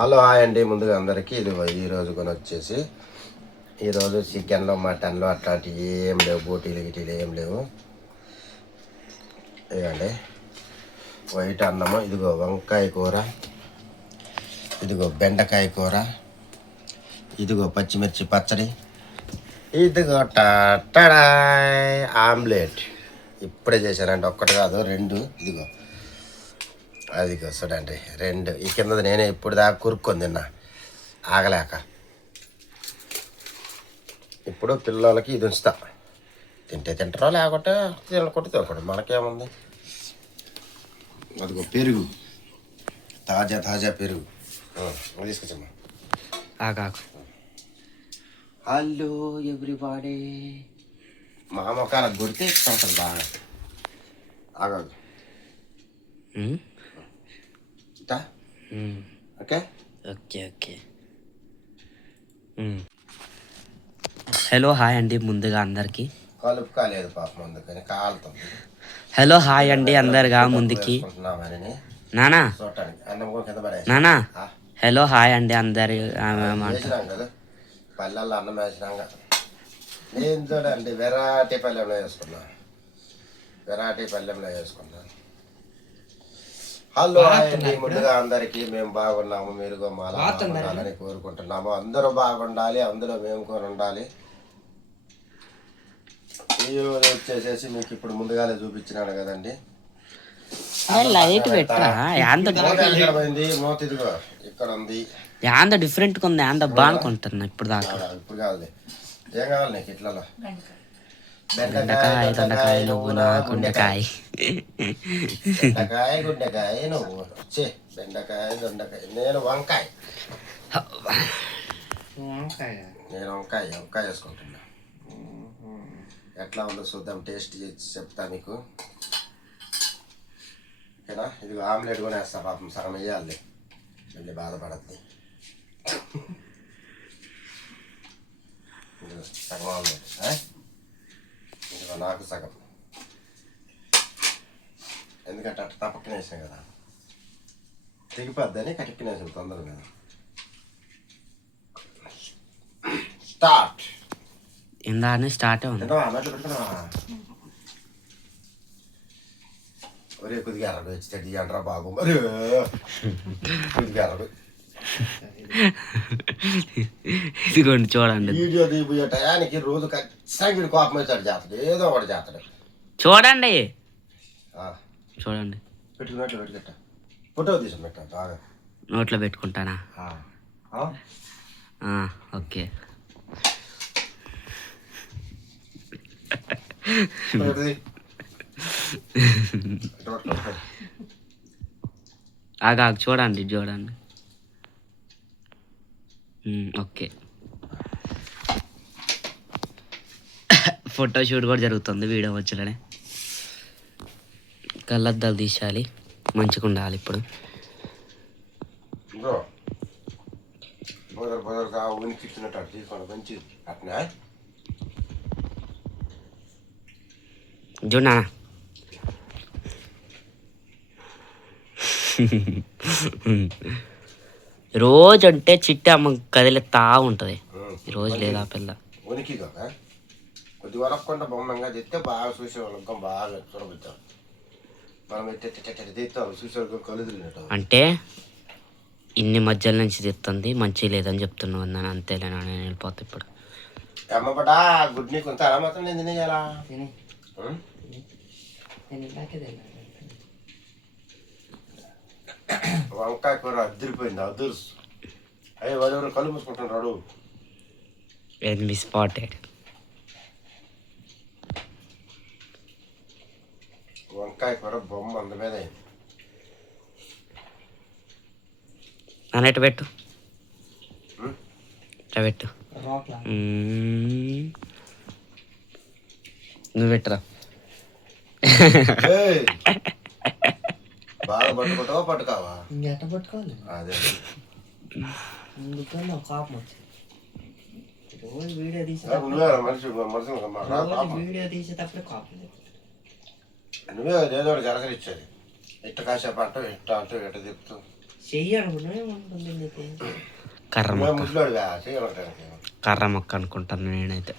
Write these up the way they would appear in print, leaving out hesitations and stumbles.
Hello hi అండి. ముందుగా అందరికీ ఇది ఈరోజు కొని వచ్చేసి ఈరోజు చికెన్లు మటన్లు అట్లాంటివి ఏం లేవు, బోటీలు గిటీలు ఏం లేవు. ఇదండి వైట్ అన్నము, ఇదిగో వంకాయ కూర, ఇదిగో బెండకాయ కూర, ఇదిగో పచ్చిమిర్చి పచ్చడి, ఇదిగో టడాయ్ ఆమ్లెట్. ఇప్పుడే చేశానండి, ఒక్కటి కాదు రెండు. ఇదిగో అది చూడండి రెండు. ఈ కింద నేనే ఇప్పుడు దాకా కురుక్కొని తిన్నా ఆగలేక. ఇప్పుడు పిల్లలకి ఇది ఉంచుతా, తింటే తింటారో లేకుంటే తినకూడదు మనకేముంది. అదిగో పెరుగు, తాజా పెరుగు తీసుకొచ్చమ్మా. ఆగాకు. Hello everybody. మా మొక్కలకు కొడితే ఇష్టం బాగా. ఆగాదు okay okay okay. Hello hi అండి ముందుగా అందరికి. కలుపు కాలేదు పాపం, అందుకని కాలుతుంది. హలో హాయ్ అండి అందరుగా ముందుకి. నానా నానా హలో హాయ్ అండి అందరు. వేసినాం కదా పల్లెల్లో అన్నం వేసినాక నేను చూడండి వెరైటీ పల్లెంలో వేసుకున్నాను. హలో అండి ముందుగా అందరికీ. మేము బాగున్నాము, మీరు బాగుండాలని కోరుకుంటున్నాము. అందరూ బాగుండాలి, అందులో మేము కూడా ఉండాలి. ఈరోజు వచ్చేసేసి మీకు ఇప్పుడు ముందుగానే చూపించినాను కదండి. లైట్ పెట్టరా మూత ఇదిగో ఇక్కడ ఉంది. యాంద డిఫరెంట్గా ఉంది, యాంద బాగుంటున్నా ఇప్పుడు దాకా. ఇప్పుడు కాదులే. ఏం కావాలి నీకు ఇట్లలో? బెండకాయ దొండకాయ నువ్వు నా గుండెకాయ. గుండెకాయ నువ్వు బెండకాయ దొండకాయ, నేను వంకాయ వేసుకుంటున్నా. ఎట్లా ఉందో చూద్దాం, టేస్ట్ చేసి చెప్తా మీకు. ఓకేనా? ఇది ఆమ్లెట్ కూడా వేస్తా పాపం, సగం వేయాలి, మళ్ళీ బాధపడద్ది. సగం ఆమ్లెట్, ఇదిగో నాకు సగం. ఎందుకంటే అట్లా తప్పక్కన వేసాం కదా, తెగిపోద్దని కటిక్కిన వేసాం తొందరగా. స్టార్ట్. ఇందానే స్టార్ట్ ఉంది. అన్నట్లు పెట్టుకున్నా. ఒరే కొద్దిగా ఎర్రడు వచ్చి తెడ్డి అంటారా బాబు, మరి కొద్దిగా ఎర్రడు. ఇదిగోండి చూడండి, వీడియో దిగిపోయే టయానికి రోజు ఖచ్చితంగా కోపం వచ్చాడు, చేస్తాడు ఏదో ఒకటి చేస్తాడు. చూడండి చూడండి, పెట్టుకున్నట్లు పెట్టుకుంటా. ఫోటో తీసి పెట్టా బాగా నోట్లో పెట్టుకుంటానా? ఓకే. ఆగా చూడండి చూడండి. ఓకే, ఫోటో షూట్ కూడా జరుగుతుంది వీడియో వచ్చలనే. కళ్ళద్దాలు తీసేయాలి, మంచిగా ఉండాలి. ఇప్పుడు చూడనా రోజు అంటే చిట్టి అమ్మ కదిలేతా ఉంటుంది, రోజు లేదా పిల్ల. కొద్ది వరకుండా బొమ్మంగా తెస్తే బాగా చూసే వాళ్ళం బాగా చూడబుద్దాం. మనం చూసే కలుదిరినట్టు అంటే ఇన్ని మధ్యల నుంచి తెస్తుంది, మంచి లేదని చెప్తున్నావు అన్నాను. అంతేలేనా, నేను వెళ్ళిపోతా ఇప్పుడు. అమ్మపడా గుడ్ నీకు కొంత మాత్రం నేను తినేయాలా? వంకాయ కూర అదిరిపోయింది, అదుర్స్. అయ్యే వాళ్ళు కళ్ళు మూసుకుంటున్నాడు. Enemy spotted. వంకాయ కూర బొమ్మ అంద మీద అయింది. అన్నట్టు పెట్టు, పెట్టు. నువ్వు పెట్టరా. బాగా పట్టుకుంటావా పట్టుకావా? ఇంకెట్ట పట్టుకోవాలి, అదే అందుకని నాకు కోపం వచ్చింది. రోజు వీడియో తీసేటప్పుడే కోపం. నువ్వే ఏదో జరగనిచ్చేది. ఇట్ట కాసేపు అంటూ ఇట్ట అంటూ ఇట్ట తిప్పుతూ చెయ్యి అనుకున్నా ఏమనుకుంటుంది నీకు కర్ర మొక్క ముసలోడుగా చేయాలంటానికి కర్ర మొక్క అనుకుంటాను నేనైతే.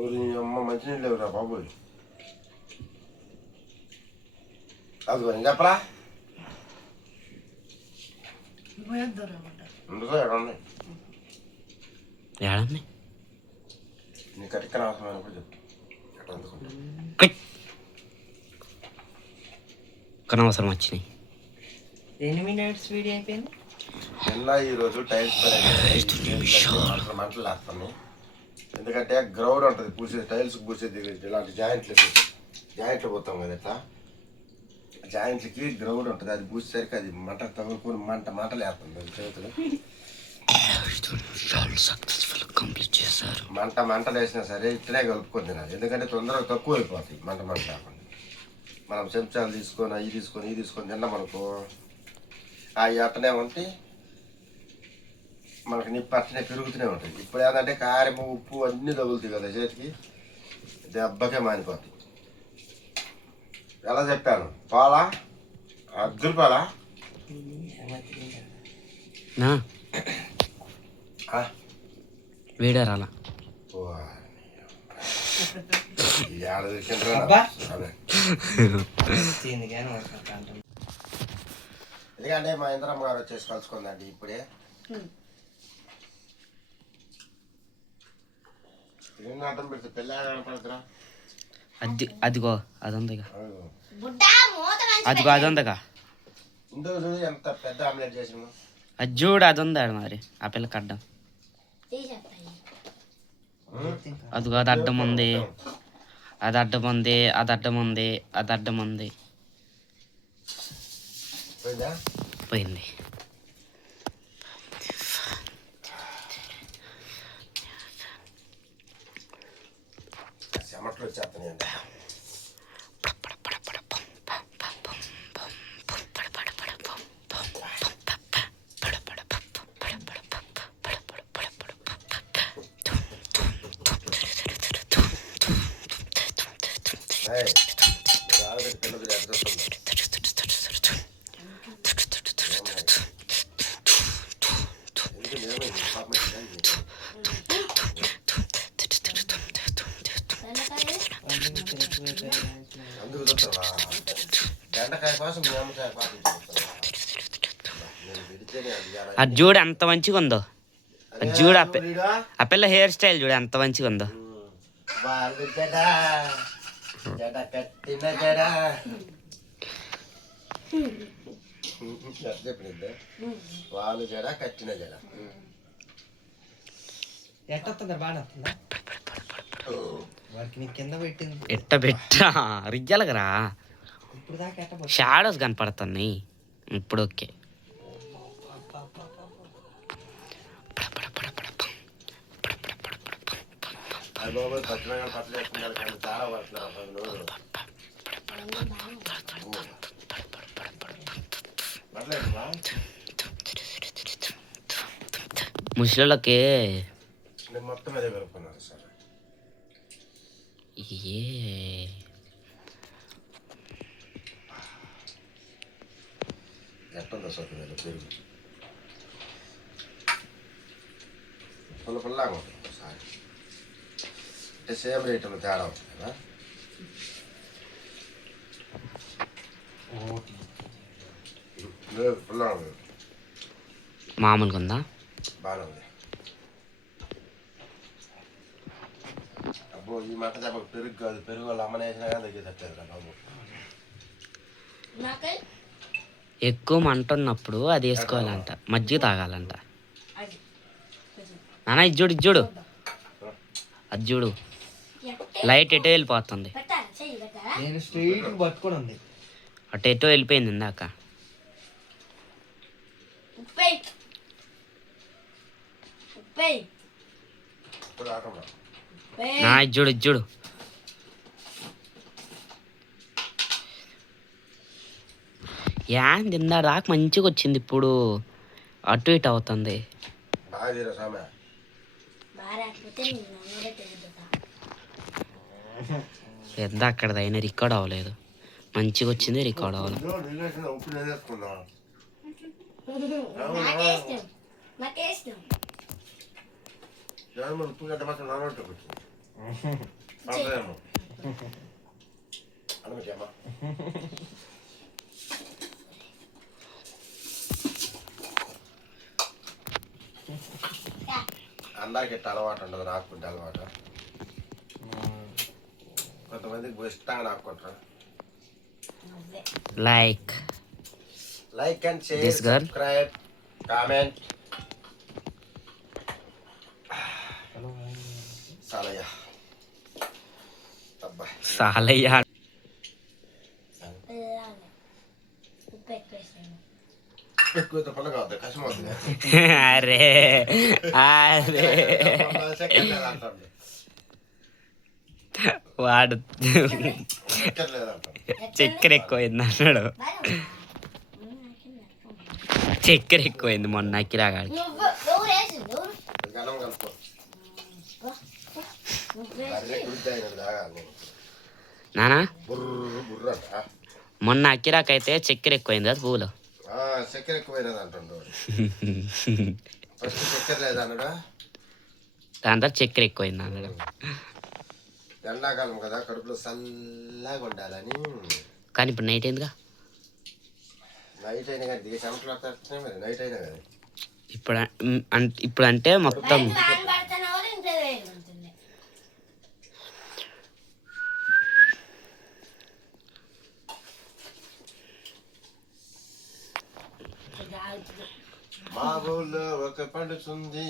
ఊరి అమ్మ మంచినీళ్ళు లేవురా బాబు. అది కొంచెం చెప్పరా ఎందుకో ఎక్కడ ఉన్నాయి ఏడన్నాయి నీకు అటిక్కన అవసరం అయినప్పుడు చెప్పు ఎక్కడ అందుకుంటా కనవసరం వచ్చినాయి. ఎన్ని మినిట్స్ వీడియో అయిపోయింది. నిన్న ఈరోజు టైల్స్ మంటలు వేస్తాను. ఎందుకంటే గ్రౌండ్ ఉంటుంది పూసేది, టైల్స్ పూసేది ఇలాంటి జాయింట్లు పోతాం కదా ఇట్లా జాయింట్లకి గ్రౌండ్ ఉంటుంది. అది పూసేసరికి అది మంట తగులుకొని మంటలు వేస్తుంది చేతులు. కంప్లీట్ చేశారు. మంటలు వేసినా సరే ఇట్లనే కలుపుకొని తినాలి. ఎందుకంటే తొందరగా తక్కువ అయిపోతాయి మంట లేకుండా. మనం చెంచాలు తీసుకొని అవి తీసుకొని తిన్నాం అనుకో అవి అట్టనే ఉంటే మనకి నిప్పు అట్టనే పెరుగుతూనే ఉంటుంది. ఇప్పుడు ఏంటంటే కారం ఉప్పు అన్నీ తగులుతాయి కదా చేతికి, దెబ్బకే మానిపోతాయి. ఎలా చెప్పాను పాలా అద్దులు పాలా వీడియో రాలా ఎందుకంటే మా ఇంద్రమ్మ గారు వచ్చేసి కలుసుకుందండి ఇప్పుడే. అర్థం పెడితే పెళ్ళి కనపడుతురా అదిగో అదొందిగా అదిగో అదొందగా ఇందులో చూడు ఎంత పెద్ద ఆమ్లెట్ చేసినాము. అది చూడు అది ఉందాడు మరి ఆ పిల్లకి అడ్డం. అదిగో అది అడ్డం ఉంది, అది అడ్డం ఉంది, అది అడ్డం ఉంది, అది అడ్డం ఉంది. పోయింది. చెమట్లు వచ్చేస్తున్నాయి అండి. అందుకు చూస్తావా బెండకాయ కోసం నిమ్మకాయ కోసం అది చూడు ఎంత మంచిగా ఉందో. అది చూడు ఆ పిల్ల హెయిర్ స్టైల్ చూడు ఎంత మంచిగా ఉందో. వాళ్ళు జడ కట్టిన జడ చెప్పింది. వాళ్ళు జడ కట్టిన జడ ఎట్టొస్తుందా బాగా వస్తుందా వాడికి నీ కింద పెట్టింది ఎట్ట పెట్టా రిజ్జలగరా ఇప్పుడు దాకా ఎట్ట షాడోస్ కనపడుతున్నాయి. ఇప్పుడు ఓకే. బాబు పచ్చడి వేసుకుంటారు కానీ చాలా పడుతున్నారు. ముసలిళ్ళకి మొత్తం మీద కలుపుకున్నారు సార్. ఎట్టుందో సార్ మీద పెరుగు పుల్లగా ఉంటుంది సార్. అంటే సేమ్ రేట్ తేడా ఉంటుంది కదా. లేదు పుల్లగా ఉంది, మామూలుగా ఉందా? బాగానే ఉంది. అబ్బో ఈ మాట చెప్ప పెరుగు కాదు, పెరుగు వాళ్ళు అమ్మని వేసినా కానీ దగ్గర తప్పేది కదా బాబు. ఎక్కువ మంట ఉన్నప్పుడు అది వేసుకోవాలంట, మజ్జిగ తాగాలంట. నాన్న ఇది చూడు, ఇది చూడు, అది చూడు లైట్ ఎటో వెళ్ళిపోతుంది. నేను స్ట్రైట్ పట్టుకొని ఉంది అటు ఎటో వెళ్ళిపోయింది ఇందాక. నా ఇది చూడు, ఇది చూడు. తిందా దాకా మంచిగా వచ్చింది, ఇప్పుడు అటు ఇటు అవుతుంది. పెద్ద అక్కడదైనా రికార్డ్ అవ్వలేదు, మంచిగా వచ్చింది రికార్డ్ అవ్వలేదు. ఉప్పు గడ్డ మాత్రం నానబెట్టి పడతాయేమో అనబెట్టమ్మా. అందరికి ఇట్ట అలవాటు ఉండదు, నాకుంటే అలవాటు. కొంతమందికి ఇష్టంగా నాకుంటారు. Like and share, This girl. Subscribe, comment. సాలయ్య అబ్బా సాలయ్య ఎక్కువ పండుగ అవుతుంది, కష్టం అవుతుంది. అరే అరే వాడు చక్కెర ఎక్కువైంది అన్నాడు. చక్కెర ఎక్కువైంది మొన్న కిరాగాడి. గలం కలుపుకో. నానా బుర్ర బుర్ర అంట. మొన్న అక్కిరాకైతే చక్కెర ఎక్కువైంది కదా పూలు. చక్కెర ఎక్కువైనది అంటుండు. ఫస్ట్ చక్కెర లేదా అన్నాడు, దాని తర్వాత చక్కెర ఎక్కువైంది అన్నాడు. ఎండాకాలం కదా కడుపులో చల్లగా ఉండాలని. కానీ ఇప్పుడు నైట్ అయిందిగా. నైట్ అయినా కానీ దిగే చెమటలు వస్తున్నాయి మరి. నైట్ అయినా కదా ఇప్పుడు అంటే మొత్తం మా ఊళ్ళో ఒక పండుతుంది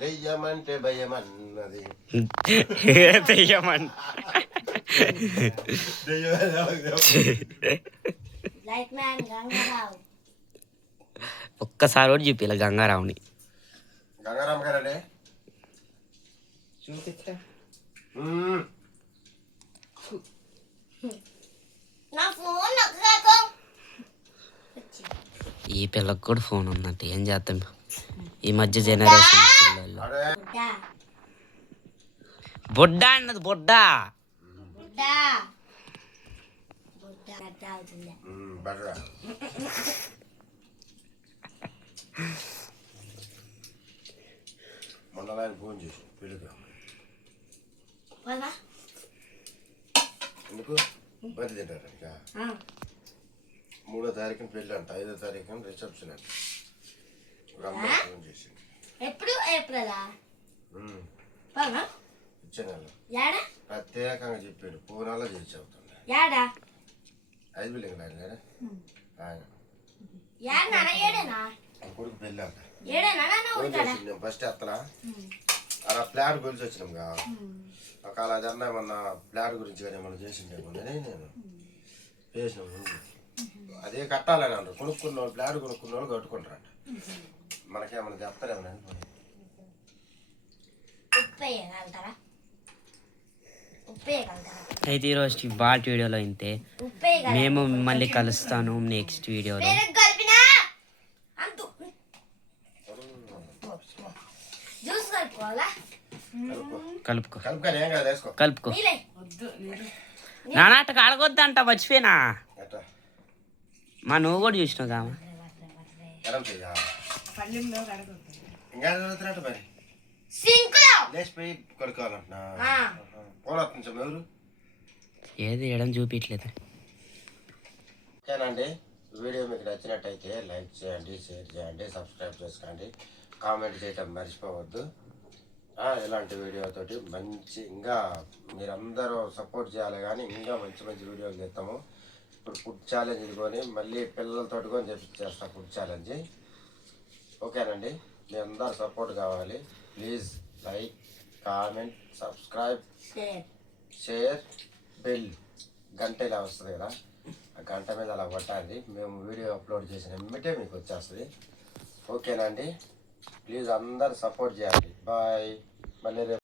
దెయ్యమంటే భయమన్నది. ఒక్కసారి కూడా చూపిలా గంగారావుని. గంగారాం గారండి చూపించా. ఈ పిల్లకి కూడా ఫోన్ ఉందంటే ఏం చేస్తాం ఈ మధ్య జనరేషన్ పిల్లలు. బొడ్డా అన్నది బొడ్డా. మొన్న ఫోన్ చేసి పెళ్ళికి ఎందుకు బతి తింటారు. 3వ తారీఖున పెళ్ళి అంట, 5వ తారీఖున రిసెప్షన్ అంట. ఒక అమ్మాయి ఫోన్ చేసింది. ఎప్పుడు ఏప్రిల్ ఇచ్చే నెల ప్రత్యేకంగా చెప్పాడు. పూనాలో చేసి అవుతుంది. 5 బిల్లింగ్ ఆయన కొడుకు పెళ్ళి అంట. ఫోన్ చేసింది ఫస్ట్ ఎత్తలా అలా ఫ్లాట్ గురించి వచ్చినాంగా. ఒకవేళ అదన్నా మన ఫ్లాట్ గురించి కానీ మనం చేసిండే నేను చేసినాము. అదే కట్టాలని అంటారు. కొనుక్కున్న వాళ్ళు ఫ్లాట్ కొనుక్కున్న వాళ్ళు కట్టుకుంటారంట. మనకేమన్నా చెప్తారేమన్నా. అయితే ఈరోజు బాట్ వీడియోలో ఇంతే. మేము మళ్ళీ కలుస్తాను నెక్స్ట్ వీడియోలో. కలుపుకో కలుపుకో. నానాట అడగొద్దంట మర్చిపోయినా. మా నువ్వు కూడా చూసినావు కామా. ఏది ఎడం చూపించలేదు. ఓకేనండి, వీడియో మీకు నచ్చినట్టయితే లైక్ చేయండి, షేర్ చేయండి, సబ్స్క్రైబ్ చేసుకోండి, కామెంట్ చేయటం మర్చిపోవద్దు. ఇలాంటి వీడియోతోటి మంచి ఇంకా మీరందరూ సపోర్ట్ చేయాలి. కానీ ఇంకా మంచి మంచి వీడియోలు చేస్తాము. ఇప్పుడు ఫుడ్ ఛాలెంజ్ ఇదికొని మళ్ళీ పిల్లలతో కూడా చేస్తాం ఫుడ్ ఛాలెంజ్. ఓకేనండి, మీ అందరు సపోర్ట్ కావాలి. Please like, comment, subscribe, share, bell గంట ఇలా వస్తుంది కదా, ఆ గంట మీద అలా కొట్టాలి. మేము వీడియో అప్లోడ్ చేసిన వెంబటే మీకు వచ్చేస్తుంది. ఓకేనండి, ప్లీజ్ అందరు సపోర్ట్ చేయండి. బాయ్. మళ్ళీ